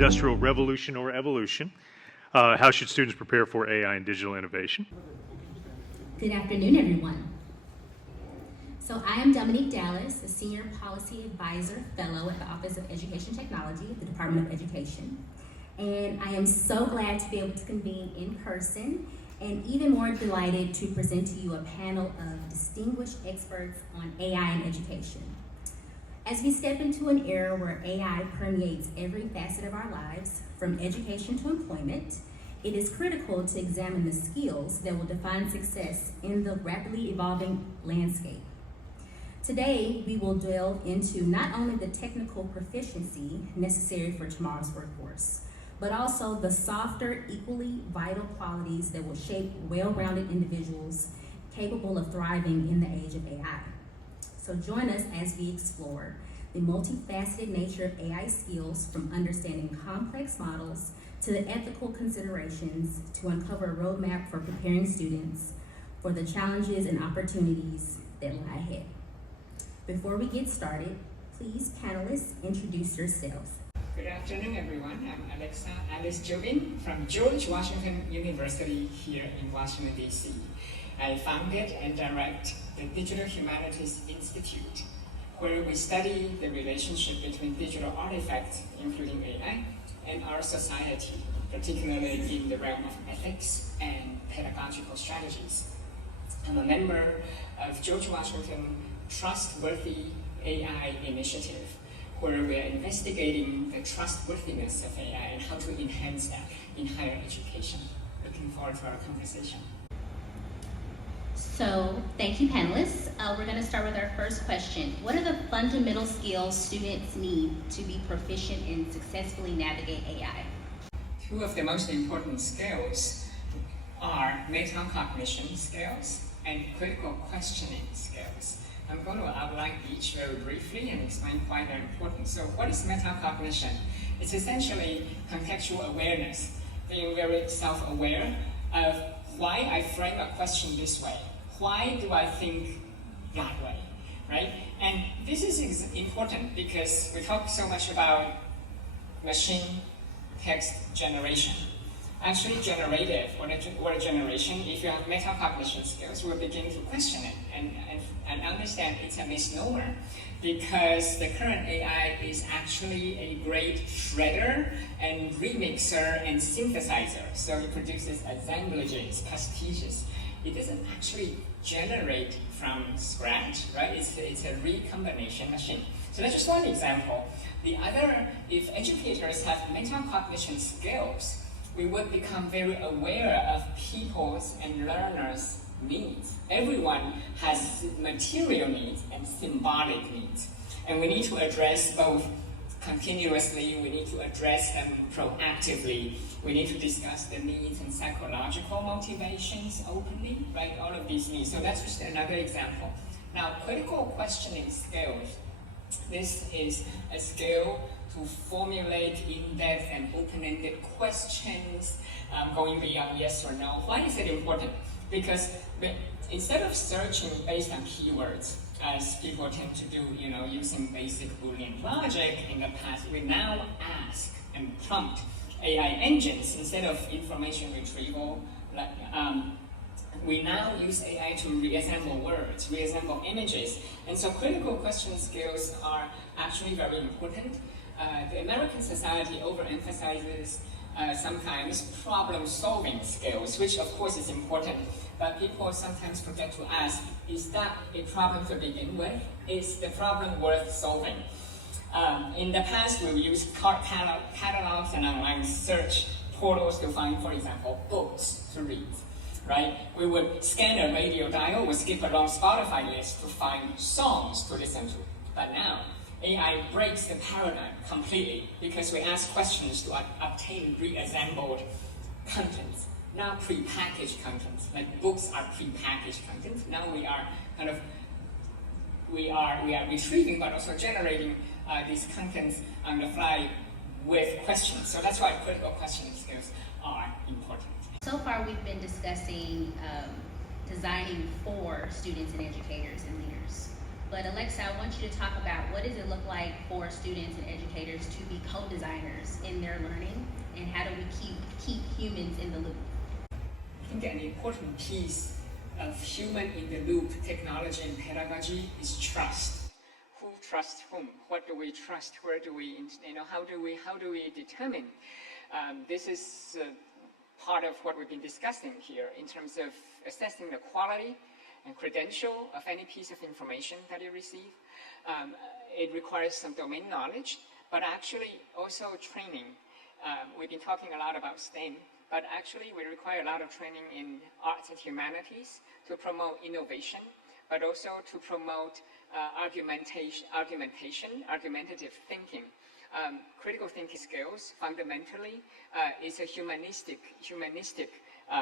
industrial revolution or evolution? How should students prepare for AI and digital innovation? Good afternoon, everyone. So I am Dominique Dallas, a Senior Policy Advisor Fellow at the Office of Education Technology at the Department of Education. And I am so glad to be able to convene in person and even more delighted to present to you a panel of distinguished experts on AI and education. As we step into an era where AI permeates every facet of our lives, from education to employment, it is critical to examine the skills that will define success in the rapidly evolving landscape. Today, we will delve into not only the technical proficiency necessary for tomorrow's workforce, but also the softer, equally vital qualities that will shape well-rounded individuals capable of thriving in the age of AI. So join us as we explore the multifaceted nature of AI skills, from understanding complex models to the ethical considerations, to uncover a roadmap for preparing students for the challenges and opportunities that lie ahead. Before we get started, please, panelists, introduce yourselves. Good afternoon, everyone. I'm Alice Joubin from George Washington University here in Washington, D.C. I founded and direct the Digital Humanities Institute, where we study the relationship between digital artifacts, including AI, and our society, particularly in the realm of ethics and pedagogical strategies. I'm a member of George Washington Trustworthy AI initiative, where we're investigating the trustworthiness of AI and how to enhance that in higher education. Looking forward to our conversation. So, thank you, panelists. We're going to start with our first question. What are the fundamental skills students need to be proficient and successfully navigate AI? Two of the most important skills are meta-cognition skills and critical questioning skills. I'm going to outline each very briefly and explain why they're important. So what is metacognition? It's essentially contextual awareness, being very self-aware of why I frame a question this way. Why do I think that way, right? And this is important because we talk so much about machine text generation. Actually, generative word generation, if you have metacognition skills, you will begin to question it and understand it's a misnomer, because the current AI is actually a great shredder and remixer and synthesizer. So it produces assemblages, pastiches. It doesn't actually generate from scratch, right? It's a recombination machine. So that's just one example. The other, if educators have metacognition skills, we would become very aware of people's and learners' needs. Everyone has material needs and symbolic needs. And we need to address both continuously, we need to address them proactively. We need to discuss the needs and psychological motivations openly, right? All of these needs. So that's just another example. Now, critical questioning skills. This is a skill to formulate in-depth and open-ended questions, going beyond yes or no. Why is it important? Because instead of searching based on keywords, as people tend to do, using basic Boolean logic in the past, we now ask and prompt AI engines instead of information retrieval. We now use AI to reassemble words, reassemble images, and so critical question skills are actually very important. The American society overemphasizes sometimes problem-solving skills, which of course is important, but people sometimes forget to ask, is that a problem to begin with? Is the problem worth solving? In the past, we used catalogs and online search portals to find, for example, books to read, right? We would scan a radio dial, we skip a long Spotify list to find songs to listen to. But now, AI breaks the paradigm completely because we ask questions to obtain reassembled content, not prepackaged content. Like books are prepackaged content. Now we are retrieving but also generating these contents on the fly with questions. So that's why critical questioning skills are important. So far, we've been discussing designing for students and educators and leaders. But Alexa, I want you to talk about what does it look like for students and educators to be co-designers in their learning, and how do we keep humans in the loop? I think an important piece of human in the loop technology and pedagogy is trust. Who trusts whom? What do we trust? Where do we, how do we determine? This is part of what we've been discussing here in terms of assessing the quality and credential of any piece of information that you receive. It requires some domain knowledge, but actually also training. We've been talking a lot about STEM, but actually we require a lot of training in arts and humanities to promote innovation, but also to promote argumentative thinking. Critical thinking skills fundamentally is a humanistic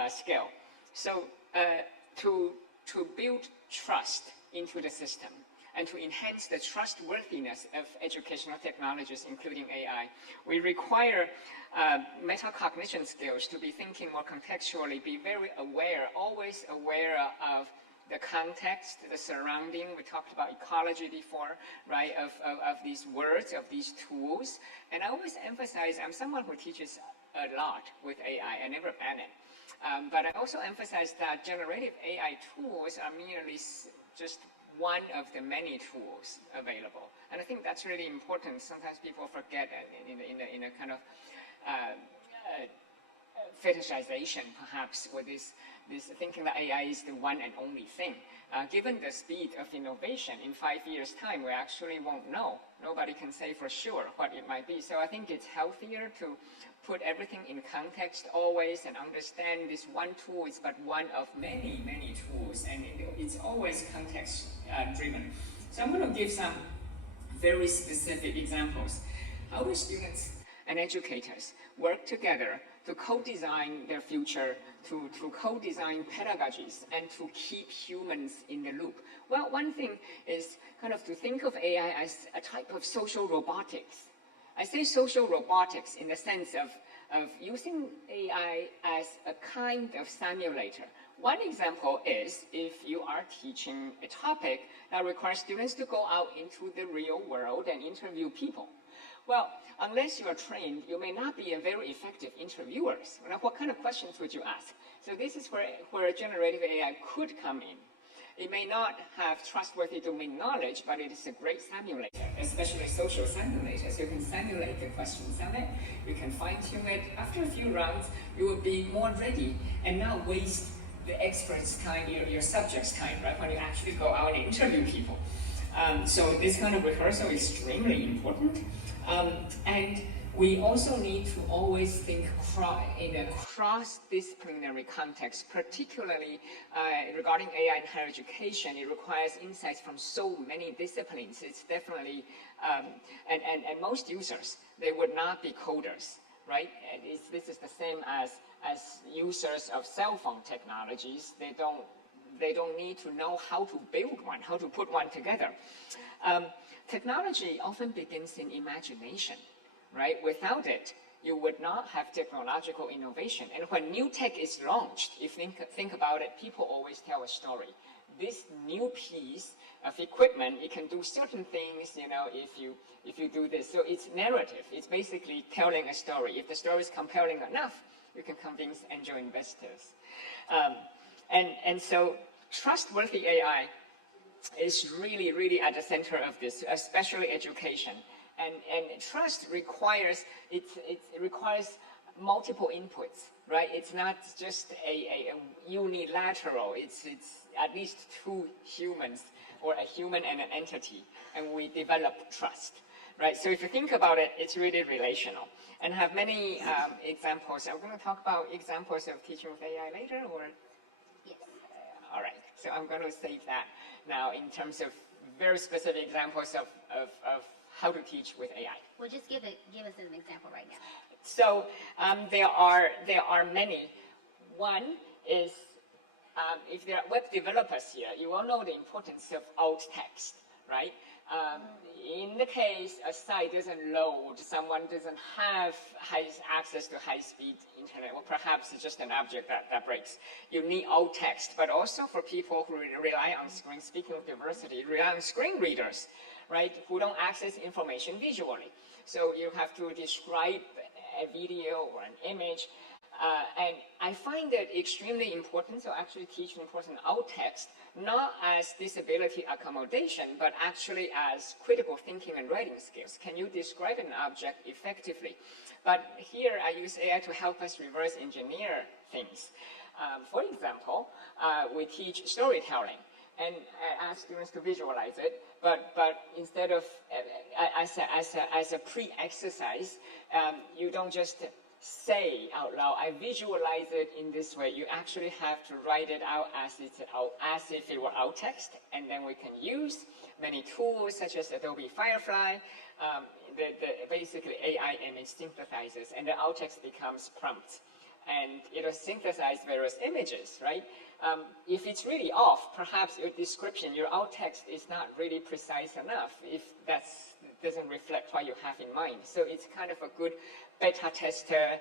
skill. So to build trust into the system and to enhance the trustworthiness of educational technologies, including AI, we require meta-cognition skills to be thinking more contextually, be very aware, always aware of the context, the surrounding. We talked about ecology before, right, of these words, of these tools. And I always emphasize, I'm someone who teaches a lot with AI. I never ban it. But I also emphasize that generative AI tools are merely just one of the many tools available. And I think that's really important. Sometimes people forget in a kind of fetishization, perhaps, with this thinking that AI is the one and only thing. Given the speed of innovation, in 5 years' time, we actually won't know. Nobody can say for sure what it might be. So I think it's healthier to put everything in context always and understand this one tool is but one of many, many tools, and it's always context driven. So I'm going to give some very specific examples. How do students and educators work together to co-design their future, to co-design pedagogies, and to keep humans in the loop? Well, one thing is kind of to think of AI as a type of social robotics. I say social robotics in the sense of using AI as a kind of simulator. One example is if you are teaching a topic that requires students to go out into the real world and interview people. Well, unless you are trained, you may not be a very effective interviewer. Now, what kind of questions would you ask? So this is where generative AI could come in. It may not have trustworthy domain knowledge, but it is a great simulator, especially social simulators. You can simulate the questions on it, you can fine-tune it. After a few rounds, you will be more ready and not waste the expert's time, your subject's time, right, when you actually go out and interview people. So this kind of rehearsal is extremely important. And we also need to always think in a cross-disciplinary context, particularly regarding AI in higher education. It requires insights from so many disciplines. It's definitely, and most users, they would not be coders, right? And this is the same as users of cell phone technologies. They don't need to know how to build one, how to put one together. Technology often begins in imagination, right? Without it, you would not have technological innovation. And when new tech is launched, if you think about it, people always tell a story. This new piece of equipment, it can do certain things, if you do this. So it's narrative. It's basically telling a story. If the story is compelling enough, you can convince angel investors. And so trustworthy AI is really, really at the center of this, especially education. And trust requires, it requires multiple inputs, right? It's not just a unilateral, it's at least two humans, or a human and an entity, and we develop trust, right? So if you think about it, it's really relational. And have many examples. Are we going to talk about examples of teaching with AI later, or? Yes. All right, so I'm going to save that now in terms of very specific examples of how to teach with AI. Well, just give us an example right now. So there are many. One is if there are web developers here, you all know the importance of alt text, right? In the case a site doesn't load, someone doesn't have access to high-speed internet, or perhaps it's just an object that breaks. You need alt text, but also for people who rely on screen, speaking of diversity, rely on screen readers, right, who don't access information visually. So you have to describe a video or an image. And I find that extremely important, so actually teach important alt text, not as disability accommodation, but actually as critical thinking and writing skills. Can you describe an object effectively? But here I use AI to help us reverse engineer things. For example, we teach storytelling, and ask students to visualize it, but instead of, as a pre-exercise, you don't just say out loud, I visualize it in this way. You actually have to write it out as if it were alt text, and then we can use many tools such as Adobe Firefly, basically AI image synthesizers, and the alt text becomes prompts. And it'll synthesize various images, right? If it's really off, perhaps your description, your alt text is not really precise enough if that doesn't reflect what you have in mind. So it's kind of a good beta tester,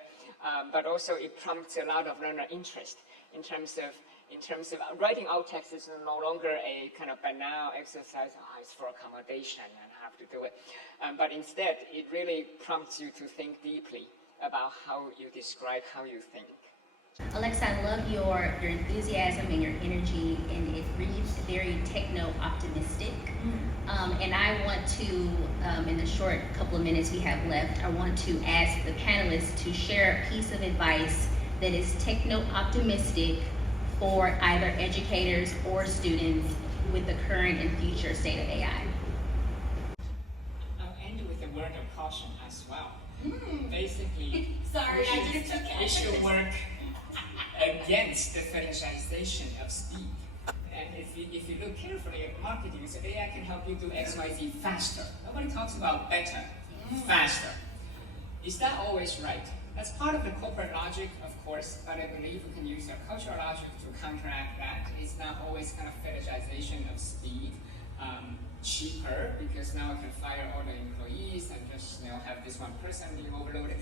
but also it prompts a lot of learner interest in terms of writing alt text is no longer a kind of banal exercise, it's for accommodation and I have to do it. But instead, it really prompts you to think deeply about how you describe how you think. Alexa, I love your enthusiasm and your energy, and it reads very techno-optimistic. And I want to, in the short couple of minutes we have left, I want to ask the panelists to share a piece of advice that is techno-optimistic for either educators or students with the current and future state of AI. I'll end with a word of caution as well. Basically, Sorry, I just took it. We should work against the fetishization of speed. And if you look carefully at marketing, so AI can help you do X, Y, Z faster. Nobody talks about better, faster. Is that always right? That's part of the corporate logic, of course, but I believe we can use our cultural logic to counteract that. It's not always kind of fetishization of speed. Cheaper, because now I can fire all the employees and just have this one person being overloaded.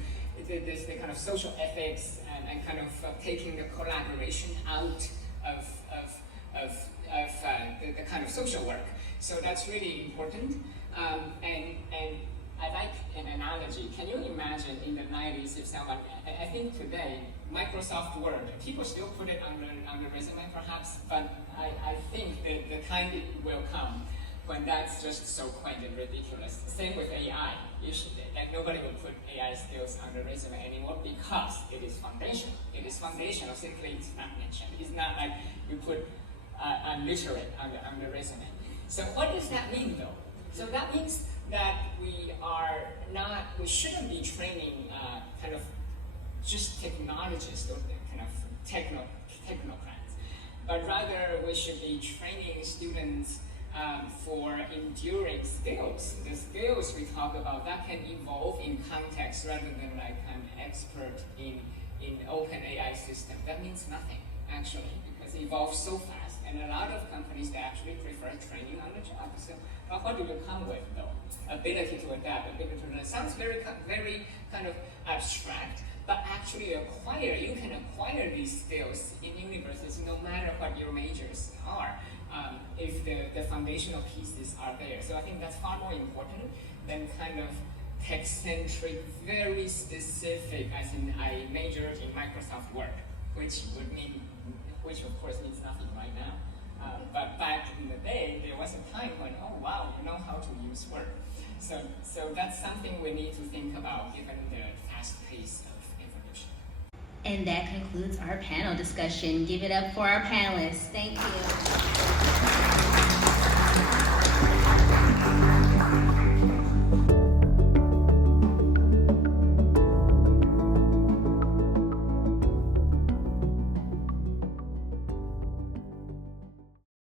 There's the kind of social ethics and kind of taking the collaboration out of the kind of social work. So that's really important. And I like an analogy. Can you imagine in the 90s if someone, I think today, Microsoft Word, people still put it on the resume perhaps, but I think that the time will come when that's just so quaint and ridiculous. Same with AI. Like nobody will put AI skills on the resume anymore because it is foundational. It is foundational, simply it's not mentioned. It's not like you put literate on the resume. So what does that mean though? So that means that we shouldn't be training kind of just technologists or kind of technocrats, but rather we should be training students for enduring skills. The skills we talk about, that can evolve in context rather than like I'm expert in open AI system. That means nothing, actually, because it evolves so fast. And a lot of companies, they actually prefer training on the job. So what do you come with, though? Ability to adapt, ability to learn. Sounds very kind of abstract, but actually you can acquire these skills in universities no matter what your majors are. If the foundational pieces are there. So I think that's far more important than kind of tech-centric, very specific, as in I majored in Microsoft Word, which of course means nothing right now. But back in the day, there was a time when, oh wow, you know how to use Word. So that's something we need to think about given the fast pace of evolution. And that concludes our panel discussion. Give it up for our panelists. Thank you.